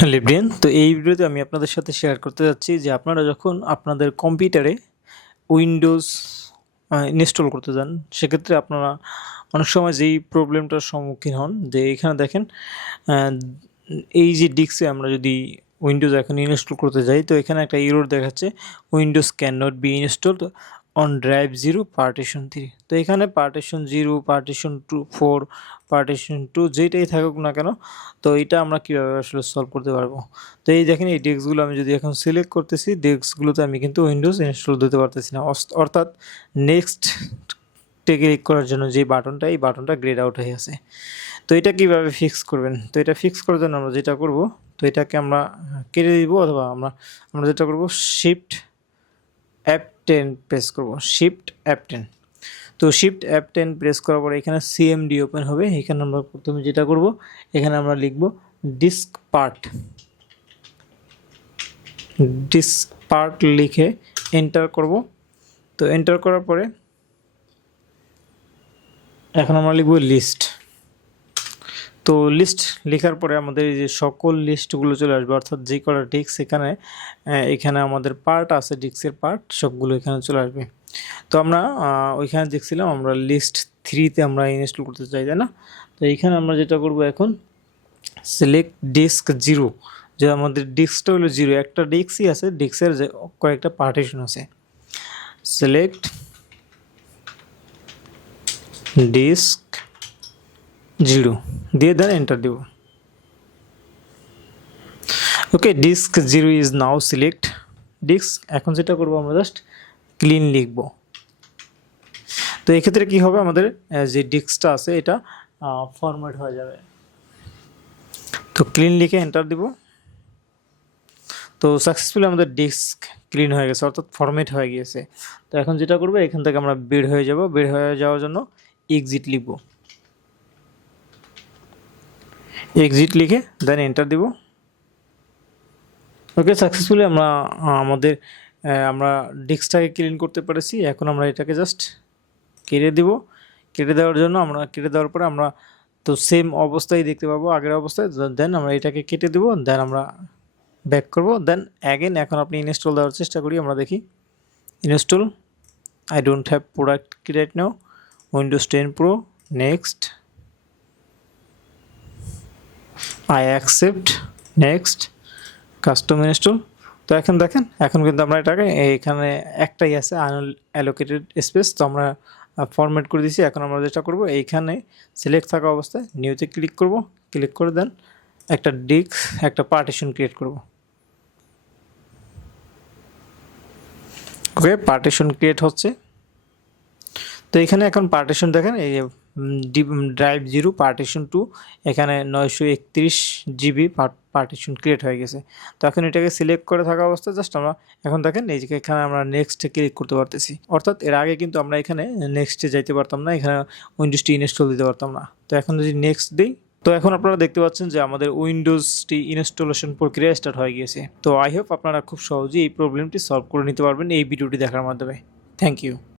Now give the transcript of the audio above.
Hello everyone, তো এই ভিডিওতে আমি আপনাদের সাথে শেয়ার করতে যাচ্ছি যে আপনারা যখন আপনাদের কম্পিউটারে উইন্ডোজ ইনস্টল করতে যান, সেক্ষেত্রে আপনারা অনেক সময় যেই প্রবলেমটার সম্মুখীন হন যে এখানে দেখেন এই যে ডিস্কে আমরা যদি উইন্ডোজ এখন ইনস্টল করতে যাই, তো এখানে একটা এরর দেখাচ্ছে windows can not be installed on drive 0 partition 3। তো এখানে পার্টিশন 0, পার্টিশন 4, পার্টিশন 2 যেটাই থাকুক না কেন, তো এটা আমরা কীভাবে আসলে সলভ করতে পারবো। তো এই দেখেন এই ডেস্কগুলো আমি যদি এখন সিলেক্ট করতেছি, ডেস্কগুলোতে আমি কিন্তু উইন্ডোজ ইনস্টল দিতে পারতেছি না, অর্থাৎ নেক্সট ক্লিক করার জন্য যে বাটনটা, এই বাটনটা গ্রেড আউট হয়ে আছে। তো এটা কিভাবে ফিক্স করবেন? তো এটা ফিক্স করার জন্য আমরা যেটা করব, তো এটাকে আমরা কেটে দিব, অথবা আমরা যেটা করব শিফট F10 প্রেস করব, শিফট F10। তো শিফট F10 প্রেস করার পরে এখানে সিএমডি ওপেন হবে। এখানে আমরা প্রথমে যেটা করব, এখানে আমরা লিখব ডিস্ক পার্ট লিখে এন্টার করব। তো এন্টার করার পরে এখন আমরা লিখব লিস্ট। তো লিস্ট লেখার পরে আমাদের এই যে সকল লিস্টগুলো চলে আসবে, অর্থাৎ যে কটা ডিস্ক এখানে আমাদের পার্ট আছে, ডিস্কের পার্ট সবগুলো এখানে চলে আসবে। তো আমরা ওইখানে দেখছিলাম আমরা লিস্ট 3তে আমরা ইনস্টল করতে চাই, তাই না? তো এইখানে আমরা যেটা করব, এখন সিলেক্ট ডিস্ক 0, যে আমাদের ডিস্কটা হলো 0, একটা ডিস্কই আছে, ডিস্কের যে কয়েকটা পার্টিশন আছে। সিলেক্ট ডিস্ক 0 দিয়ে দেন এন্টার দেব। Okay, disk 0 is now select disk. এখন যেটা করব, আমরা জাস্ট ক্লিন লিখব। তো এক্ষেত্রে কি হবে, আমাদের যে ডিস্কটা আছে এটা ফরম্যাট হয়ে যাবে। তো ক্লিন লিখে এন্টার দিব। তো সাকসেসফুলি আমাদের ডিস্ক ক্লিন হয়ে গেছে, অর্থাৎ ফরম্যাট হয়ে গিয়েছে। তো এখন যেটা করবো, এখান থেকে আমরা বের হয়ে যাব। বের হয়ে যাওয়ার জন্য এক্সিট লিখব, এক্সিট লিখে দেন এন্টার দিব। ওকে, সাকসেসফুলি আমরা ডিস্কটাকে ক্লিন করতে পেরেছি। এখন আমরা এটাকে জাস্ট কেটে দিব। কেটে দেওয়ার পরে আমরা তো সেম অবস্থায় দেখতে পাবো, আগের অবস্থায়। দেন আমরা এটাকে কেটে দিব, দেন আমরা ব্যাক করব, দেন অ্যাগেন এখন আপনি ইনস্টল দেওয়ার চেষ্টা করি, আমরা দেখি। Install, I don't have product right now, Windows 10 pro, next, I accept, next, custom install. তো এখন দেখেন, এখন কিন্তু আমরা এটাকে এখানে একটাই আছে আনঅ্যালোকেটেড স্পেস, তো আমরা ফরম্যাট করে দিয়েছি। এখন আমরা যেটা করব, এইখানে সিলেক্ট থাকা অবস্থায় নিউতে ক্লিক করব, ক্লিক করে দেন একটা পার্টিশন ক্রিয়েট করব। ওকে, পার্টিশন ক্রিয়েট হচ্ছে। তো এখানে এখন পার্টিশন দেখেন, এই ড্রাইভ 0 পার্টিশন 2, এখানে 931 জিবি পার্টিশন ক্রিয়েট হয়ে গেছে। তো এখন এটাকে সিলেক্ট করে থাকা অবস্থায় জাস্ট আমরা এখন দেখেন এই যে এখানে আমরা নেক্সটে ক্লিক করতে পারতেছি, অর্থাৎ এর আগে কিন্তু আমরা এখানে নেক্সটে যাইতে পারতাম না, এখানে উইন্ডোজটি ইনস্টল দিতে পারতাম না। তো এখন যদি নেক্সট দিই, তো এখন আপনারা দেখতে পাচ্ছেন যে আমাদের উইন্ডোজটি ইনস্টলেশন প্রক্রিয়া স্টার্ট হয়ে গিয়েছে। তো আই হোপ আপনারা খুব সহজেই এই প্রবলেমটি সলভ করে নিতে পারবেন এই ভিডিওটি দেখার মাধ্যমে। Thank you.